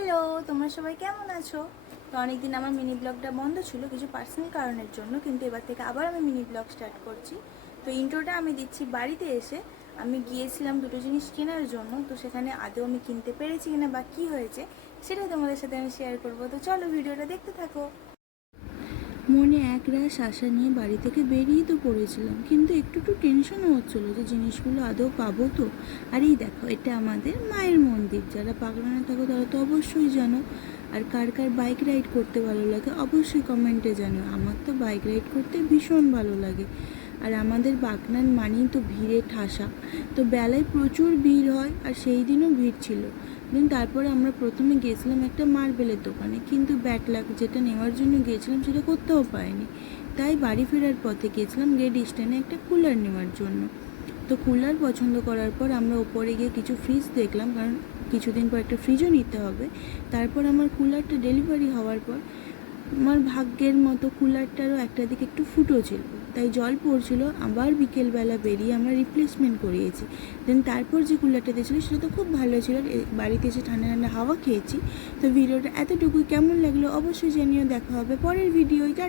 Hello, তোমরা সবাই কেমন আছো? তো অনেকদিন আমার মিনি ব্লগটা বন্ধ ছিল কিছু পার্সোনাল কারণের জন্য, কিন্তু এবার থেকে আবার আমি মিনি ব্লগ স্টার্ট করছি। তো ইন্ট্রোটা আমি দিচ্ছি বাড়িতে এসে। আমি গিয়েছিলাম দুটো জিনিস কেনার জন্য, তো সেখানে আদৌ আমি কিনতে পেরেছি কিনা বা কী হয়েছে সেটাই তোমাদের সাথে আমি শেয়ার করবো। তো চলো ভিডিওটা দেখতে থাকো। মনে একরাশ আশা নিয়ে বাড়ি থেকে বেরিয়ে তো পড়েছিলাম, কিন্তু একটু একটু টেনশনও হচ্ছিলো যে জিনিসগুলো আদৌ পাবো তো। আর এই দেখো, এটা আমাদের মায়ের মন্দির। যারা পাগলানে থাকো তারা তো অবশ্যই জানো। আর কার কার বাইক রাইড করতে ভালো লাগে অবশ্যই কমেন্টে জানো। আমার তো বাইক রাইড করতে ভীষণ ভালো লাগে। আর আমাদের বাগনান মানেই তো ভিড়ে ঠাসা। তো বেলায় প্রচুর ভিড় হয়, আর সেই দিনও ভিড় ছিল। দেন তারপরে আমরা প্রথমে গিয়েছিলাম একটা মার্বেলের দোকানে, কিন্তু ব্যাড লাক, যেটা নেওয়ার জন্য গিয়েছিলাম সেটা করতেও পারিনি। তাই বাড়ি ফেরার পথে গিয়েছিলাম গ্রেট ইস্টার্নে একটা কুলার নেওয়ার জন্য। তো কুলার পছন্দ করার পর আমরা ওপরে গিয়ে কিছু ফ্রিজ দেখলাম, কারণ কিছুদিন পর একটা ফ্রিজও নিতে হবে। তারপর আমার কুলারটা ডেলিভারি হওয়ার পর আমার ভাগ্যের মতো কুলারটারও একটা দিকে একটু ফুটো ছিল, তাই জল পড়ছিল। আবার বিকেলবেলা বেরিয়ে আমরা রিপ্লেসমেন্ট করিয়েছি। দেন তারপর যে কুলারটা দিয়েছিল সেটা তো খুব ভালো ছিল। বাড়িতে এসে ঠান্ডা ঠান্ডা হাওয়া খেয়েছি। তো ভিডিওটা এতটুকুই, কেমন লাগলো অবশ্যই জানিও। দেখা হবে পরের ভিডিওটা।